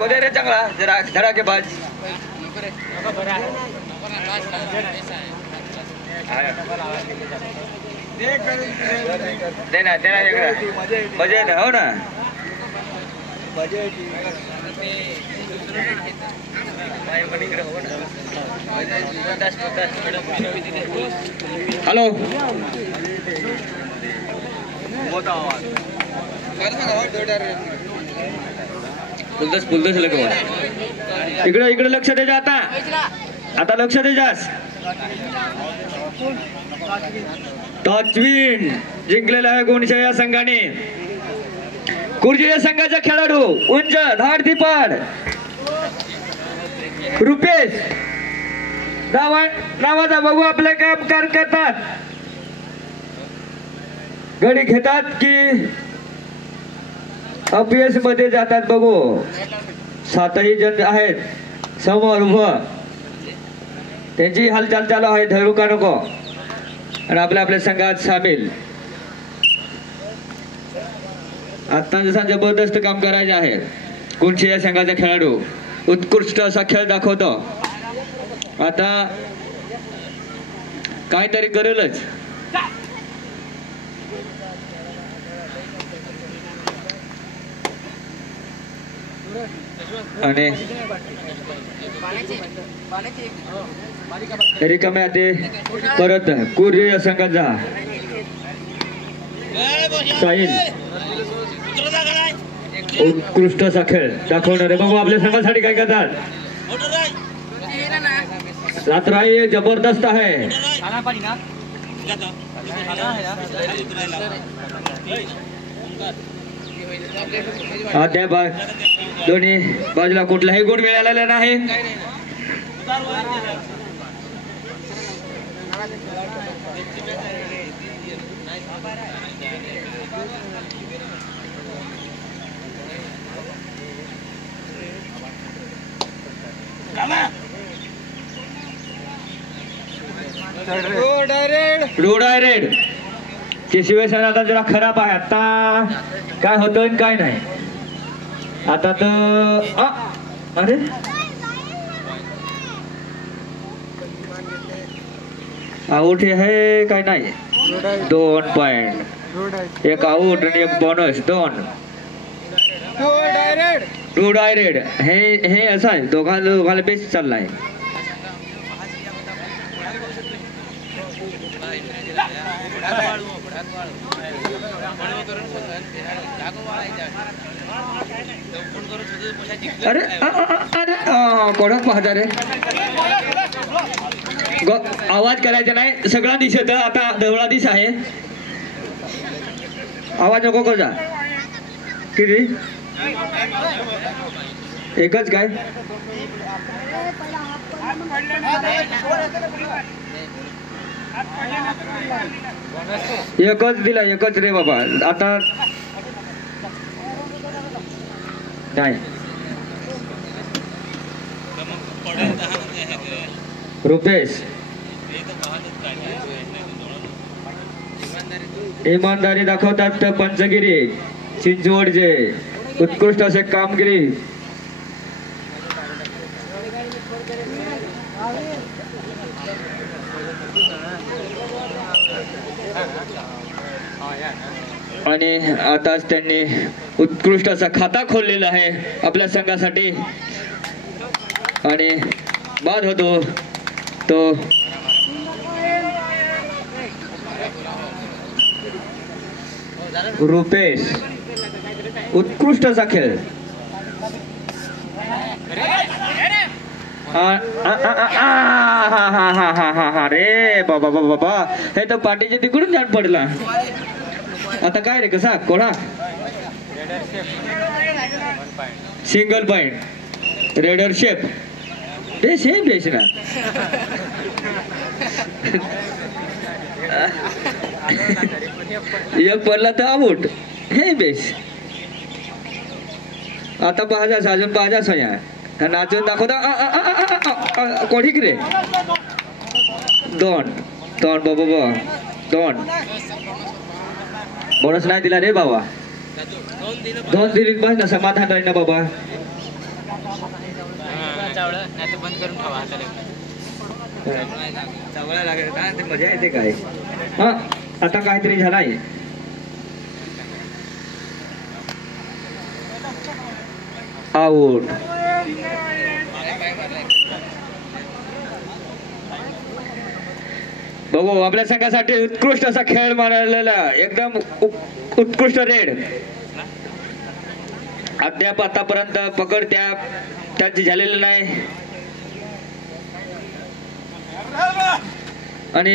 रे चांगला जरा धडाकेबाज दे ना बजेट हो ना हॅलो फुलदस इकडे लक्ष द्यायचं आता लक्ष द्यायचं टॉचविन जिंकलेला आहे गुणशा या संघाने कुर्जी या संघाचा खेळाडू उंच धाड दिपाड रुपेश नावाचा बघू आपले काम करतात गडी घेतात की अपयश मध्ये जातात बघू 7ही जण आहेत समोर उभं त्यांची हालचाल चालू आहे धरू का नको आणि आपल्या संघात सामील आता जसा जबरदस्त काम करायचे आहे कुणशी या संघाचा खेळाडू उत्कृष्ट असा खेळ दाखवतो आता काहीतरी करेलच आणि रिकाम्या ते परत कुर्जे या संघाचा साहिल उत्कृष्ट असा खेळ दाखवणारे बघू आपल्या संघासाठी काय करतात रात्राई जबरदस्त आहे अद्याप दोन्ही बाजूला कुठलाही गुण मिळालेला नाही रोडायरेड केशिवेशन आता जरा खराब आहे आता काय होतंय काय नाही आता तर अरे आउट आहे काय नाही 2 पॉइंट एक आउट आणि एक बोनस 2 डायरेक्ट हे असं आहे दोघांना बेस्ट चाललाय अरे कोणाक पाहता रे आवाज करायचा नाही सगळा दिसत आता देवळा दिस आहे आवाज नको करू जा किती एकच काय एकच दिला एकच रे बाबा आता नाही रुपेश इमानदारी दाखवतात पंचगिरी चिंचवडचे उत्कृष्ट असे कामगिरी आणि आताच त्यांनी उत्कृष्ट असा खाता खोललेला आहे आपल्या संघासाठी आणि बाद होतो तो रुपेश उत्कृष्ट असा खेळ रे बाबा बाबा बाबा हे तर पाठीच्या तिकडून जाण पडला आता काय रे कसा कोणा सिंगल पॉइंट रेडर शेप ते सेम बेस ना एक पडला तर आउट हे बेस आता पाहजास अजून पाहजास या नाचून दाखवता कोणी रे 2 बाबा 2 बोनस नाही दिला रे बाबा 2 दिली बस ना समाधान राहील ना बाबा नाही बंद करून ठेवा चावला लागेल ना ते मजा येते काय. हा आता काहीतरी झालाय. आऊट. बघू आपल्या संघासाठी उत्कृष्ट असा खेळ मानलेला एकदम उत्कृष्ट रेड. अद्याप आतापर्यंत पकड त्याची झालेली नाही आणि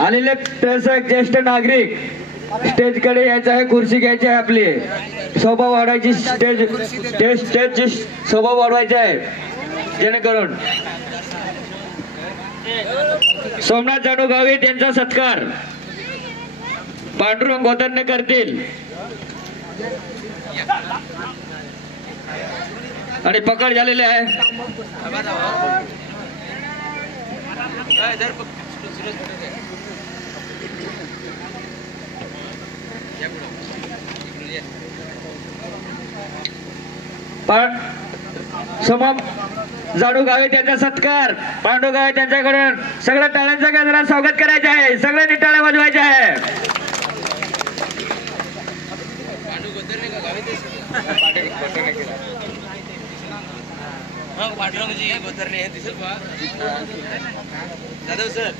आलेले प्रेक्षक ज्येष्ठ नागरिक स्टेज कडे यायचं आहे. खुर्ची घ्यायची आहे. आपली शोभा वाढवायची. स्टेजची शोभा वाढवायची आहे जेणेकरून सोमनाथ जाणूगावी त्यांचा सत्कार पांडुरंग गोतरणे करतील. आणि पकड झालेली आहे. सोमम जाणूगावे त्यांचा सत्कार पांडुगावे त्यांच्याकडून सगळ्या टाळ्यांचा गजरात स्वागत करायचे आहे. सगळ्यांनी टाळ्या वाजवायच्या आहे. पांडुरंगजी गोतरणे दिसेल बा जाधव सर.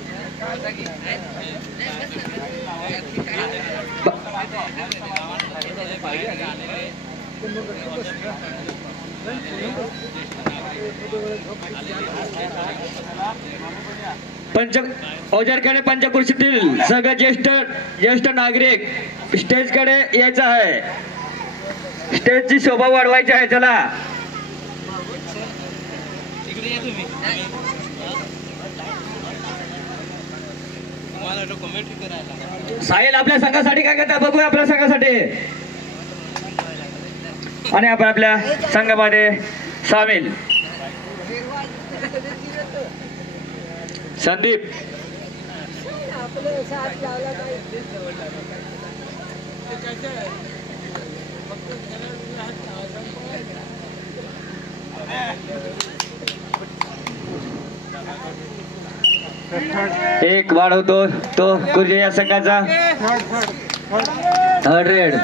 ओझरखेडे पंचकृषीतील सगळे ज्येष्ठ नागरिक स्टेज कडे यायचं आहे. स्टेजची शोभा वाढवायची आहे. चला साहिल आपल्या संघासाठी काय करता बघूया. आपल्या संघासाठी आणि आपण आपल्या संघामध्ये सामील संदीप एक वाढवतो तो कुर्जे या संघाचा थर्ड रेड.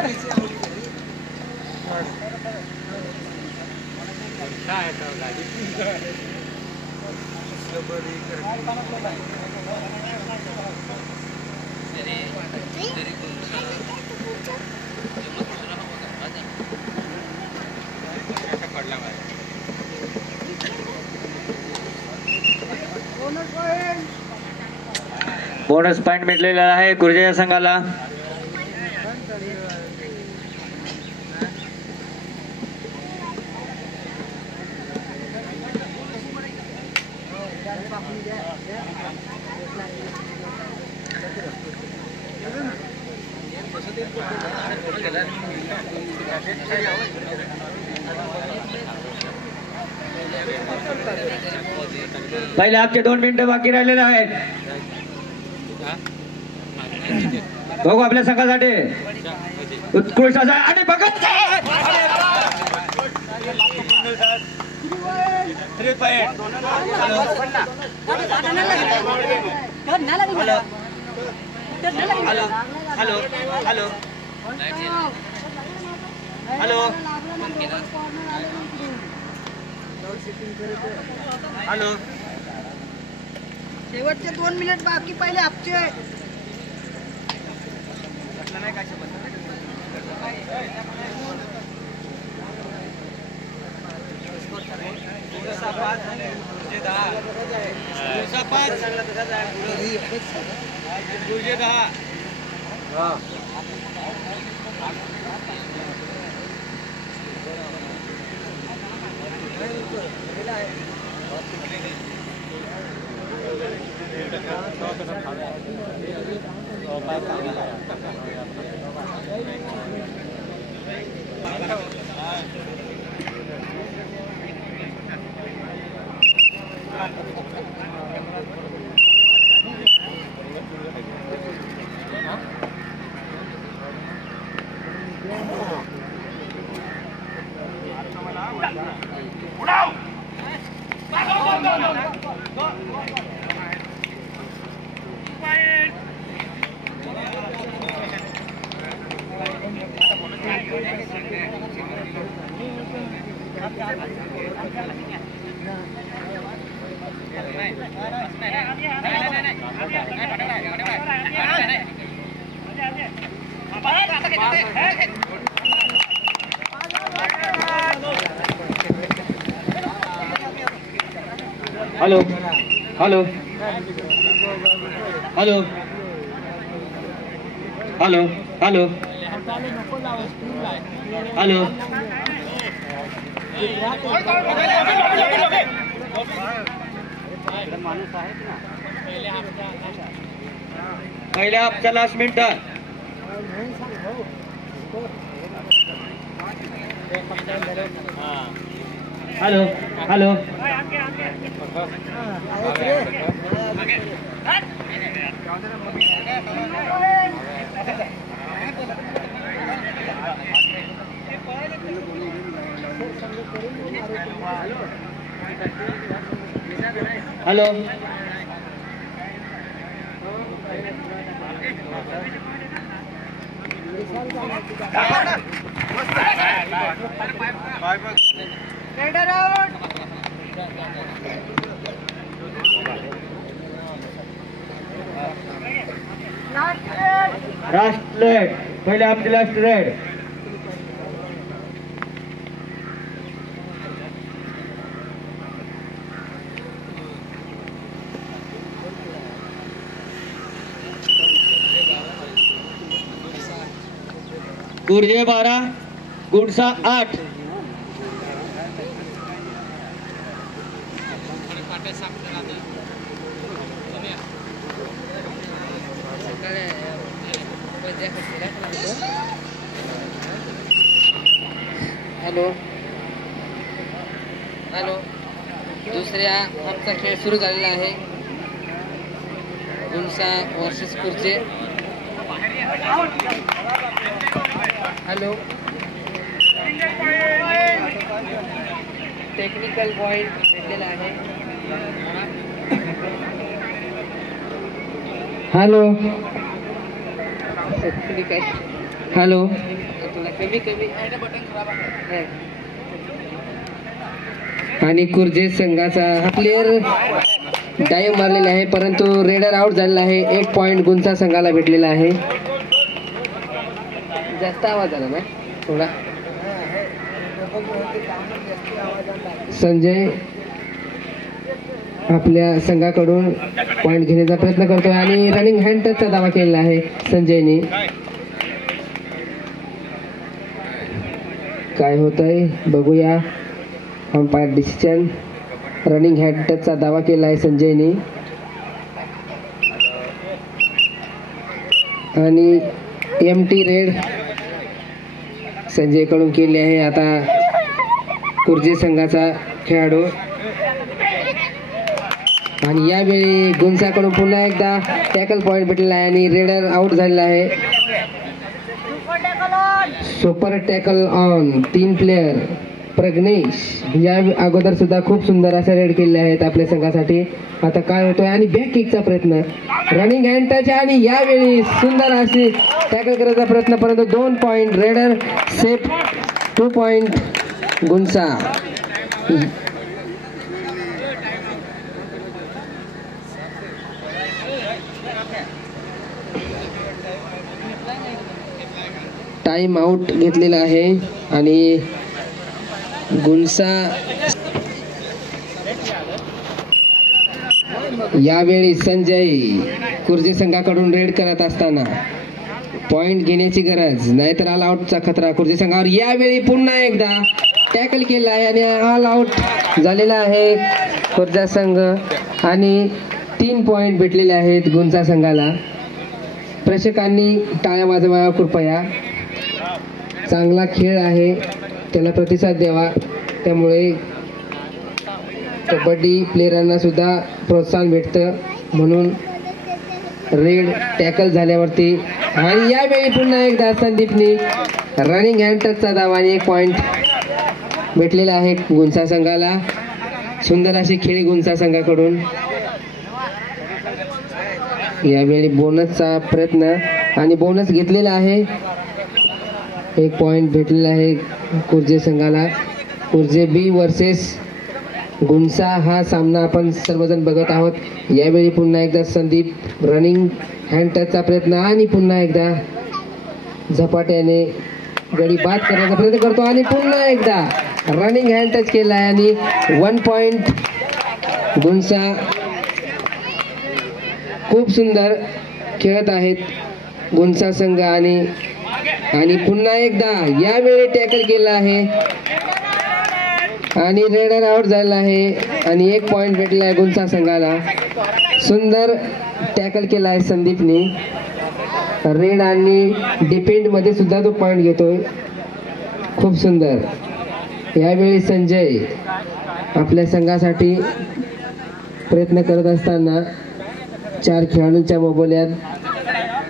बोनस पॉइंट मिळलेला आहे कुर्जे या संघाला. पहिले आपके 2 मिनिटं बाकी राहिलेले आहेत. बघू आपल्या संघासाठी उत्कृष्ट असा आणि बघत हॅलो शेवटचे 2 मिनिट बाकी. पहिले आपचे hello hello hello hello hello hello पहिल्या हाफच्या last minute hello hello hello raider out. Last raid पहिल्या हाफची लास्ट रेड गुर्जे 12 गुडसा 8 हॅलो हॅलो दुसऱ्या आमचा खेळ सुरू झालेला आहे. गुंसा वर्सेस कुर्जे. हॅलो टेक्निकल पॉइंट भेटलेला आहे. हॅलो हॅलो कमी कमी आणि कुर्जे संघाचा हा प्लेअर डाईव्ह मारलेला आहे परंतु रेडर आउट झालेला आहे. 1 पॉइंट गुंसा संघाला भेटलेला आहे. जास्त आवाज आला ना थोडा. संजय आपल्या संघाकडून पॉइंट घेण्याचा प्रयत्न करतोय आणि रनिंग हँड टचचा दावा केलेला आहे संजयने. काय होतंय बघूया. Umpire decision. रनिंग हँड टचचा दावा केला आहे संजयने आणि एमटी रेड संजय कडून केली आहे. आता कुर्जे संघाचा खेळाडू आणि यावेळी गुंसाकडून पुन्हा एकदा टॅकल पॉइंट भेटलेला आहे आणि रेडर आउट झालेला आहे. Super tackle on 3 player. Pragnesh या अगोदर सुद्धा खूप सुंदर असे रेड केले आहेत आपल्या संघासाठी. आता काय होतोय आणि बॅक किकचा प्रयत्न. रनिंग हँड टच आणि यावेळी सुंदर अशी टॅकल करायचा प्रयत्न परंतु 2 point raider safe. 2 point Gunsa. Time out घेतलेला आहे आणि गुंसा यावेळी संजय कुर्जे संघाकडून रेड करत असताना पॉइंट घेण्याची गरज नाहीतर ऑल आउटचा खतरा कुर्जे संघावर. यावेळी पुन्हा एकदा टॅकल केला आहे आणि ऑल आउट झालेला आहे कुर्जा संघ आणि 3 पॉइंट भेटलेले आहेत गुंसा संघाला. प्रेक्षकांनी टाळ्या वाजवाव्या कृपया. चांगला खेळ आहे त्याला प्रतिसाद द्यावा. त्यामुळे कबड्डी प्लेयरांना सुद्धा प्रोत्साहन भेटतं म्हणून रेड टॅकल झाल्यावरती. आणि यावेळी पुन्हा एकदा संदीपनी रनिंग हँड टचचा दावा आणि 1 पॉइंट भेटलेला आहे गुंसा संघाला. सुंदर अशी खेळी गुंसा संघाकडून. यावेळी बोनसचा प्रयत्न आणि बोनस घेतलेला आहे एक पॉइंट भेटलेला आहे कुर्जे संघाला. कुर्जे बी वर्सेस गुंसा हा सामना आपण सर्वजण बघत आहोत. यावेळी पुन्हा एकदा संदीप रनिंग हँड टचचा प्रयत्न आणि पुन्हा एकदा झपाट्याने गडी बाद करण्याचा प्रयत्न करतो आणि पुन्हा एकदा रनिंग हँड टच केला आहे आणि 1 पॉइंट गुंसा. खूप सुंदर खेळत आहेत गुंसा संघ आणि पुन्हा एकदा यावेळी टॅकल केला आहे आणि रेडर आउट झाला आहे आणि 1 पॉइंट भेटला आहे गुंसा संघाला. सुंदर टॅकल केला आहे संदीपने. रेड आणि डिफेंड मध्ये सुद्धा तो पॉइंट घेतोय. खूप सुंदर. यावेळी संजय आपल्या संघासाठी प्रयत्न करत असताना 4 खेळाडूंच्या मोबदल्यात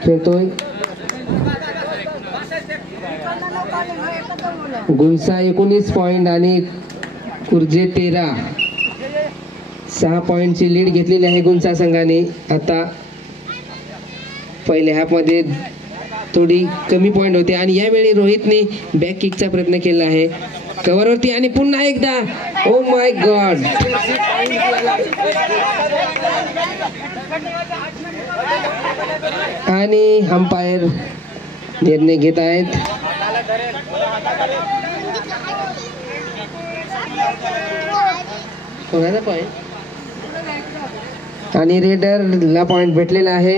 खेळतोय. गुंसा 19 पॉइंट आणि कुर्जे 13. 6 पॉइंटची लीड घेतलेली आहे गुंसा संघाने. आता पहिल्या हाफमध्ये थोडी कमी पॉइंट होते आणि यावेळी रोहितने बॅक किकचा प्रयत्न केला आहे कव्हरवरती आणि पुन्हा एकदा ओ माय गॉड. आणि अंपायर निर्णय घेत आहेत. कोणाचा पॉइंट आणि रेडरला पॉइंट भेटलेला आहे.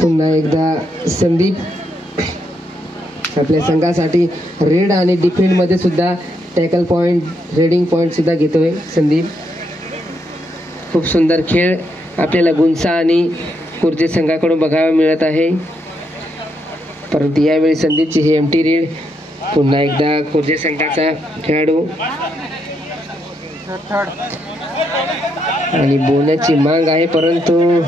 पुन्हा एकदा संदीप आपल्या संघासाठी रेड आणि डिफेंड मध्ये सुद्धा टॅकल पॉइंट रेडिंग पॉइंट सुद्धा घेतोय संदीप. खूप सुंदर खेळ आपल्याला गुंसा आणि कुर्जे संघाकडून बघायला मिळत आहे. परंतु यावेळी संदीपची ही एमटी रीड. पुन्हा एकदा कुर्जे संघाचा खेळाडू आणि बोनसची मांग आहे परंतु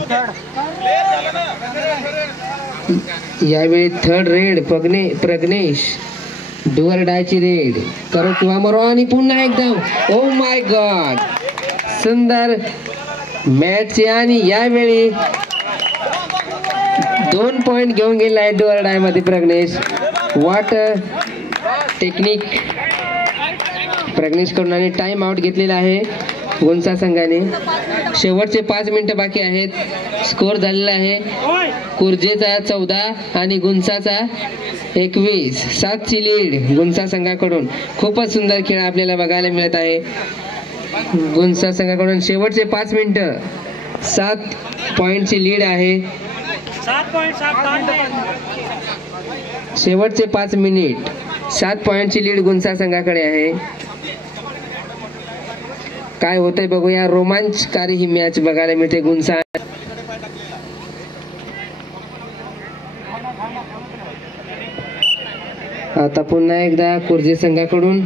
यावेळी थर्ड रेड प्रग्नेश डुअर डायची रेड करो किंवा मरो आणि पुन्हा एकदा ओ माय गॉड. सुंदर मॅच आणि यावेळी 2 पॉइंट घेऊन गेला आहे डुअर डाय मध्ये प्रग्नेश. वॉट टेक्निक प्रग्नेश कडून आणि टाइम आउट घेतलेला आहे गुंसा संघाने. शेवटचे 5 मिनिटं बाकी आहेत. स्कोर झालेला आहे कुर्जेचा 14 आणि गुंसाचा 21. 7 ची लीड गुंसा संघाकडून. खूपच सुंदर खेळ आपल्याला बघायला मिळत आहे गुंसा संघाकडून. शेवटचे 5 मिनिटं 7 पॉइंटची लीड आहे. शेवटचे 5 मिनिट 7 पॉइंटची लीड गुंसा संघाकडे आहे. काय होतंय बघूया. रोमांचकारी ही मॅच बघायला मिळते. गुंसा आता पुन्हा एकदा कुर्जे संघाकडून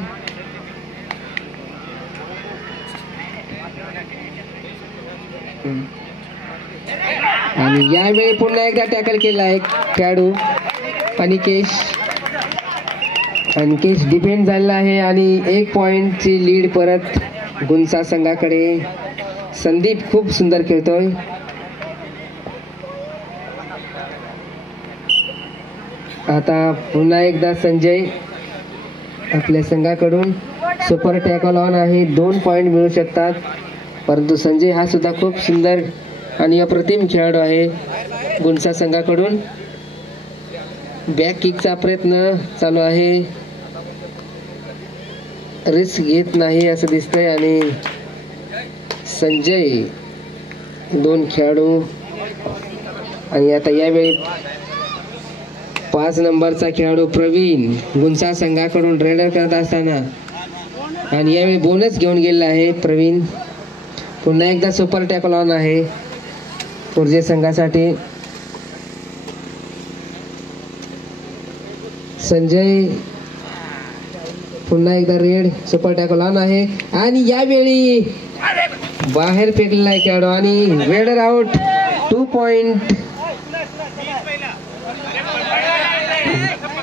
आणि यावेळी पुन्हा एकदा टॅकल केला आहे खेळाडू अनिकेश डिफेंड झालेला आहे आणि 1 पॉइंटची लीड परत गुंसा संघाकडे. संदीप खूप सुंदर खेळतोय. आता पुन्हा एकदा संजय आपल्या संघाकडून सुपर टॅकल ऑन आहे. 2 पॉइंट मिळू शकतात परंतु संजय हा सुद्धा खूप सुंदर आणि अप्रतिम खेळाडू आहे गुंसा संघाकडून. बॅक किकचा प्रयत्न चालू आहे. रिस्क घेत नाही असं दिसतंय आणि संजय 2 खेळाडू आणि आता यावेळी 5 नंबरचा खेळाडू प्रवीण गुंसा संघाकडून रेडर करत असताना आणि यावेळी बोनस घेऊन गेलेला आहे प्रवीण. पुन्हा एकदा सुपर टॅकल ऑन आहे कुर्जे संघासाठी. संजय पुन्हा एकदा रेड सुपर टॅकल ऑन आहे आणि यावेळी बाहेर फेकलेला आहे खेळाडू आणि raider out. 2 point.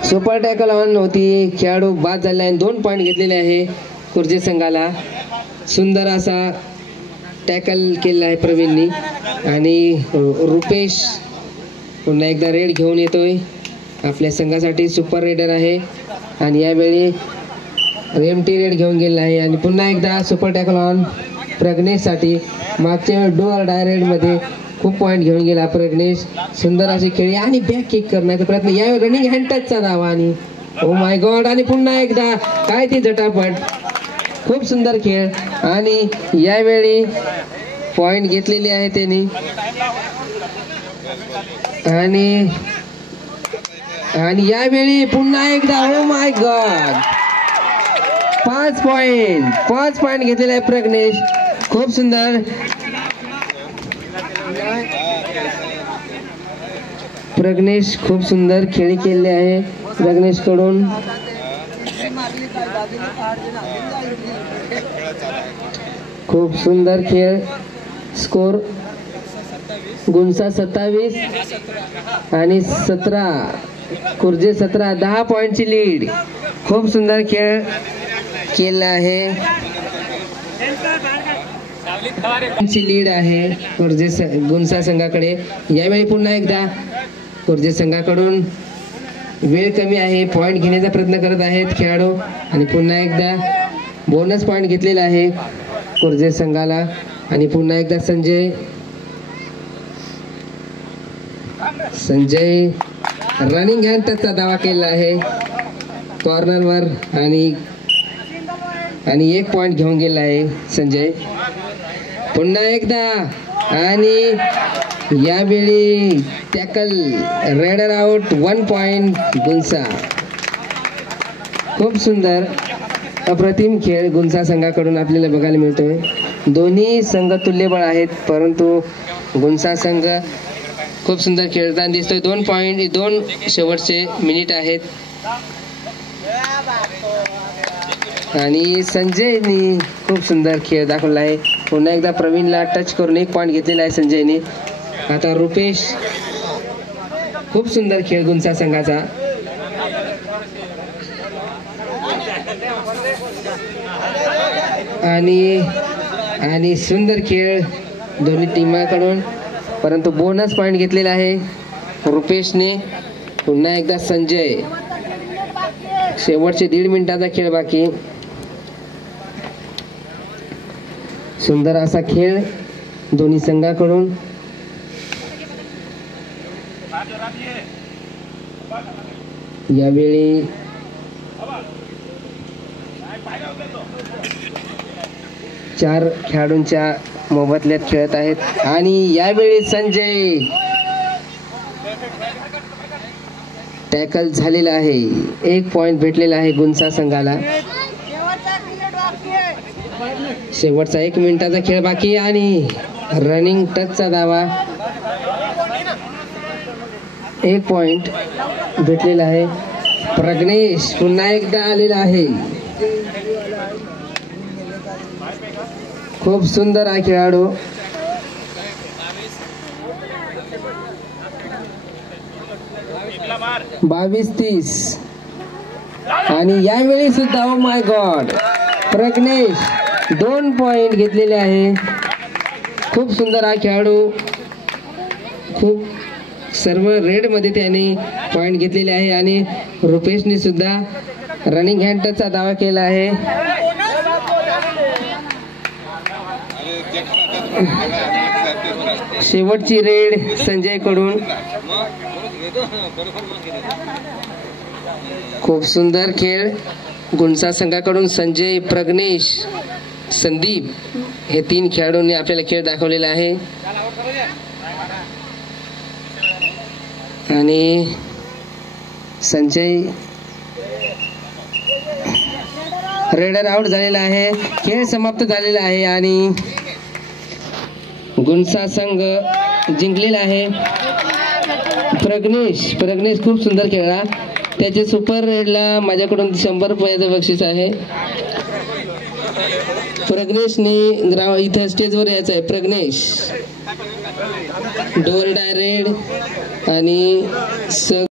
Super tackle on होती. खेळाडू बाद झाला आहे. 2 पॉइंट घेतलेले आहे कुर्जे संघाला. सुंदर असा टॅकल केलेला आहे प्रवीणनी आणि रुपेश पुन्हा एकदा रेड घेऊन येतोय आपल्या संघासाठी. सुपर रेडर आहे आणि यावेळी एमटी रेड घेऊन गेलेला आहे आणि पुन्हा एकदा सुपर टॅकल ऑन प्रज्ञेशसाठी. मागच्या वेळी डू ऑर डाय रेडमध्ये खूप पॉईंट घेऊन गेला प्रज्ञेश. सुंदर अशी खेळी आणि बॅक किक करण्याचा प्रयत्न. यावेळी रनिंग हँड टचचा धावा आणि ओ माय गॉड आणि पुन्हा एकदा काय ती झटापट. खूप सुंदर खेळ आणि यावेळी पॉइंट घेतलेली आहे त्यांनी आणि यावेळी पुन्हा एकदा ओ माय गॉड 5 पॉइंट घेतलेले आहे प्रज्ञेश. खूप सुंदर. प्रज्ञेश खूप सुंदर खेळी केलेली आहे प्रज्ञेश कडून. खूप सुंदर खेळ. स्कोर गुंसा 27 आणि 17 कुर्जे 17. 10 पॉइंटची लीड. खूप सुंदर खेळ केला आहे. लीड आहे गुंसा संघाकडे. यावेळी पुन्हा एकदा कुर्जे संघाकडून वेळ कमी आहे. पॉइंट घेण्याचा प्रयत्न करत आहेत खेळाडू आणि पुन्हा एकदा बोनस पॉइंट घेतलेला आहे कुर्जे संघाला. आणि पुन्हा एकदा संजय रनिंग हँड टचचा दावा केला आहे कॉर्नरवर आणि 1 पॉइंट घेऊन गेला आहे संजय. पुन्हा एकदा आणि यावेळी tackle raider out. 1 point Gunsa. खूप सुंदर अप्रतिम खेळ गुंसा संघाकडून आपल्याला बघायला मिळतोय. दोन्ही संघ तुल्यबळ आहेत परंतु गुंसा संघ खूप सुंदर खेळताना दिसतोय. 2 शेवटचे मिनिट आहेत आणि संजयनी खूप सुंदर खेळ दाखवला आहे. पुन्हा एकदा प्रवीणला टच करून 1 पॉइंट घेतलेला आहे संजयने. आता रुपेश. खूप सुंदर खेळ गुंसा संघाचा. आणि सुंदर खेळ दोन्ही टीमाकडून परंतु बोनस पॉइंट घेतलेला आहे रुपेशने. पुन्हा एकदा संजय. शेवटचे 1.5 मिनिटाचा खेळ बाकी. सुंदर असा खेळ दोन्ही संघाकडून. यावेळी चार खेळाडूंच्या मोबदल्यात खेळत आहेत आणि यावेळी संजय टॅकल झालेला आहे. 1 पॉइंट भेटलेला आहे गुंसा संघाला. शेवटचा 1 मिनिटाचा खेळ बाकी आणि रनिंग टचचा दावा. 1 पॉइंट भेटलेला आहे. प्रज्ञेश पुन्हा एकदा आलेला आहे. खूप सुंदर आहे खेळाडू. बावीस 30 आणि यावेळी सुद्धा oh my God Prajnesh 2 point घेतलेले आहे. खूप सुंदर हा खेळाडू. खूप सर्व रेड मध्ये त्याने पॉइंट घेतलेले आहे आणि रुपेशने सुद्धा रनिंग हँड टचचा दावा केला आहे. शेवटची रेड संजय कडून. खूप सुंदर खेळ गुंसा संघाकडून. संजय, प्रज्ञेश, संदीप हे 3 खेळाडूंनी आपल्याला खेळ दाखवलेला आहे आणि संजय रेडर आउट झालेला आहे. खेळ समाप्त झालेला आहे आणि गुंसा संघ जिंकलेला आहे. प्रज्ञेश खूप सुंदर खेळला. त्याचे सुपर रेडला माझ्याकडून 100 रुपयाचं बक्षीस आहे. प्रज्ञेशने इथं स्टेजवर यायचं आहे. प्रज्ञेश डोर डाय रेड आणि